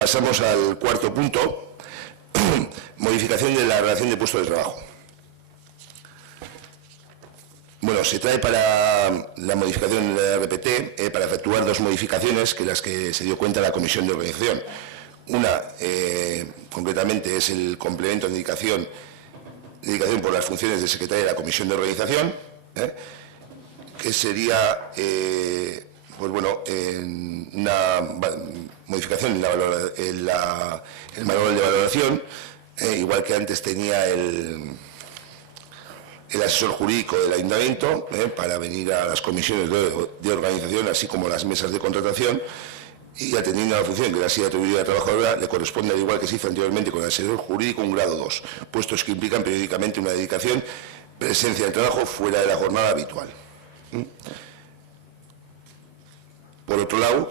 Pasamos al cuarto punto, modificación de la relación de puesto de trabajo. Bueno, se trae para la modificación de la RPT para efectuar dos modificaciones que las que se dio cuenta la Comisión de Organización. Una, concretamente, es el complemento de dedicación por las funciones de secretaria de la Comisión de Organización, que sería, pues bueno, una modificación en el manual de valoración, igual que antes tenía el asesor jurídico del ayuntamiento para venir a las comisiones de organización, así como las mesas de contratación, y atendiendo a la función que le ha sido atribuida a la trabajadora, le corresponde, al igual que se hizo anteriormente con el asesor jurídico, un grado 2, puestos que implican periódicamente una dedicación, presencia del trabajo fuera de la jornada habitual. Por otro lado,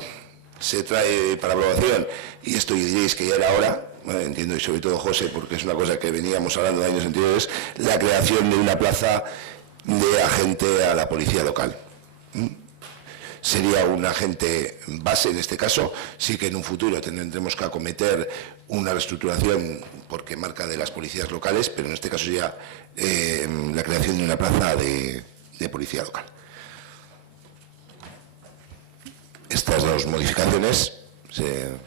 se trae para aprobación, y esto diréis que ya era hora, entiendo, y sobre todo José, porque es una cosa que veníamos hablando de años anteriores, la creación de una plaza de agente a la policía local. Sería un agente base en este caso, sí que en un futuro tendremos que acometer una reestructuración porque marca de las policías locales, pero en este caso ya la creación de una plaza de policía local. Estas dos modificaciones serían.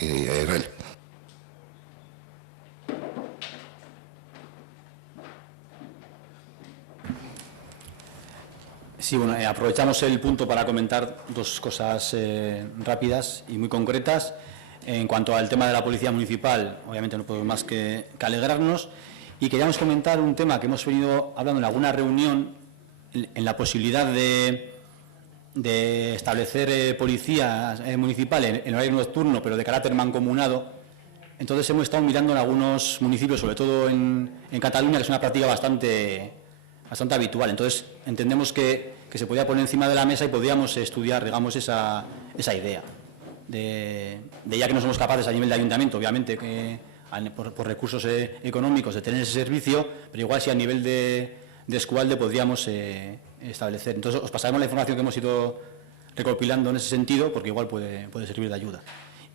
Israel. Sí, bueno, aprovechamos el punto para comentar dos cosas rápidas y muy concretas. En cuanto al tema de la Policía Municipal, obviamente no podemos más que alegrarnos, y queríamos comentar un tema que hemos venido hablando en alguna reunión, en la posibilidad de establecer policía municipal en horario nocturno, pero de carácter mancomunado. Entonces hemos estado mirando en algunos municipios, sobre todo en Cataluña, que es una práctica bastante habitual. Entonces entendemos que se podía poner encima de la mesa y podíamos estudiar, digamos, esa idea de ya que no somos capaces a nivel de ayuntamiento, obviamente, por recursos económicos, de tener ese servicio, pero igual si a nivel de Eskualde podríamos establecer. Entonces os pasaremos la información que hemos ido recopilando en ese sentido, porque igual puede servir de ayuda.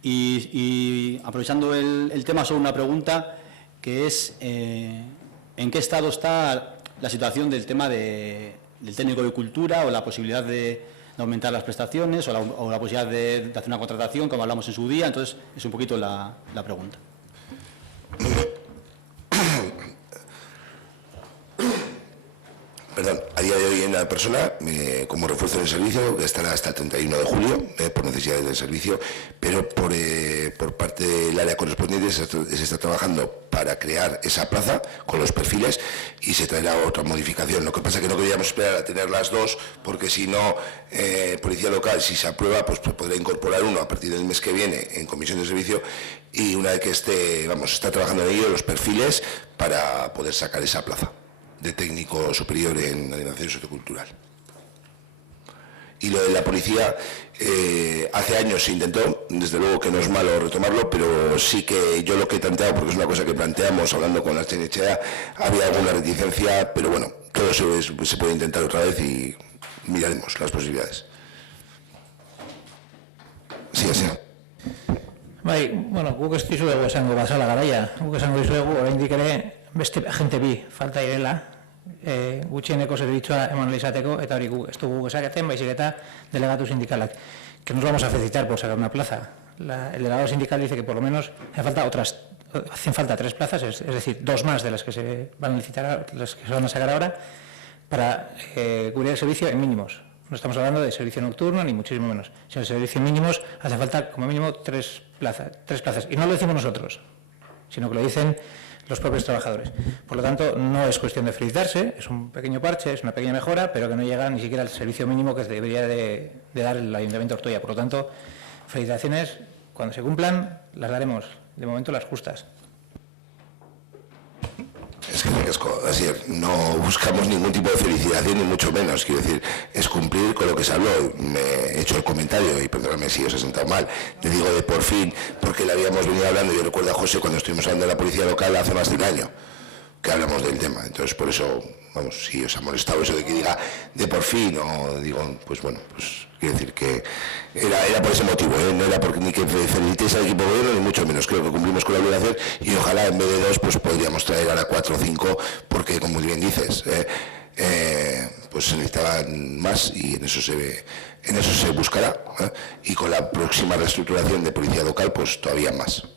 Y aprovechando el tema, solo una pregunta, que es ¿en qué estado está la situación del tema del técnico de cultura, o la posibilidad de aumentar las prestaciones, o la posibilidad de hacer una contratación, como hablamos en su día? Entonces es un poquito la pregunta. Perdón, a día de hoy en la persona, como refuerzo del servicio, estará hasta el 31 de julio, por necesidades del servicio, pero por parte del área correspondiente se está trabajando para crear esa plaza con los perfiles, y se traerá otra modificación. Lo que pasa es que no queríamos esperar a tener las dos, porque si no, policía local, si se aprueba, pues podrá incorporar uno a partir del mes que viene en comisión de servicio, y una vez que está trabajando en ello, los perfiles para poder sacar esa plaza de técnico superior en animación sociocultural. Y lo de la policía, hace años se intentó, desde luego que no es malo retomarlo, pero sí que yo lo que he planteado, porque es una cosa que planteamos hablando con la CNHA, había alguna reticencia, pero bueno, todo se puede intentar otra vez y miraremos las posibilidades. Sí, así. Bai, bueno, guk ez dizuegu esango bazala garaia. Guk esango dizuegu, oraindik ere beste agente bi falta direla, gutxieneko zerbitzua eman izateko, eta hori guk ez dugu esaketen, baizik eta delegatu sindikalak. Que nos vamos a felicitar por sacar una plaza. El delegado sindical dice que por lo menos hacen falta 3 plazas, es decir, 2 más de las que se van a licitar, las que se van a sacar ahora, para cubrir el servicio en mínimos. No estamos hablando de servicio nocturno, ni muchísimo menos. Si en el servicio mínimos hace falta como mínimo 3 plazas. Y no lo decimos nosotros, sino que lo dicen los propios trabajadores. Por lo tanto, no es cuestión de felicitarse, es un pequeño parche, es una pequeña mejora, pero que no llega ni siquiera al servicio mínimo que debería de dar el Ayuntamiento de Ortuella. Por lo tanto, felicitaciones, cuando se cumplan las daremos, de momento las justas. Es que así, no buscamos ningún tipo de felicitación, ni mucho menos. Quiero decir, es cumplir con lo que se habló. Me he hecho el comentario, y perdóname si os he sentado mal, te digo de por fin, porque le habíamos venido hablando. Yo recuerdo a José cuando estuvimos hablando de la policía local hace más de un año. que hablamos del tema. Entonces, por eso, vamos, si os ha molestado eso de que diga de por fin, o digo, pues bueno, pues quiero decir que era por ese motivo, no era porque ni que felicitéis al equipo de gobierno, ni mucho menos. Creo que cumplimos con la obligación y ojalá en vez de 2, pues podríamos traer ahora 4 o 5, porque como bien dices, pues se necesitaban más y en eso se buscará, y con la próxima reestructuración de policía local, pues todavía más.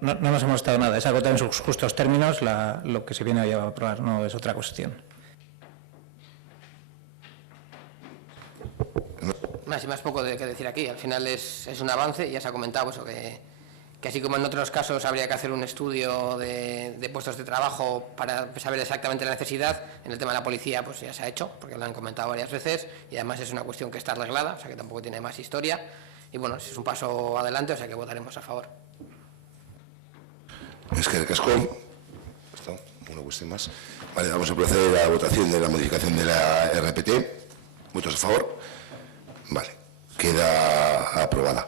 No nos hemos estado nada, es agotar en sus justos términos lo que se viene hoy a aprobar, no es otra cuestión. Más y más poco que decir aquí, al final es un avance, ya se ha comentado eso, que así como en otros casos habría que hacer un estudio de puestos de trabajo para saber exactamente la necesidad, en el tema de la policía pues ya se ha hecho, porque lo han comentado varias veces y además es una cuestión que está arreglada, o sea que tampoco tiene más historia y bueno, es un paso adelante, o sea que votaremos a favor. Es que el casco, una cuestión más. Vale, vamos a proceder a la votación de la modificación de la RPT. ¿Votos a favor? Vale, queda aprobada.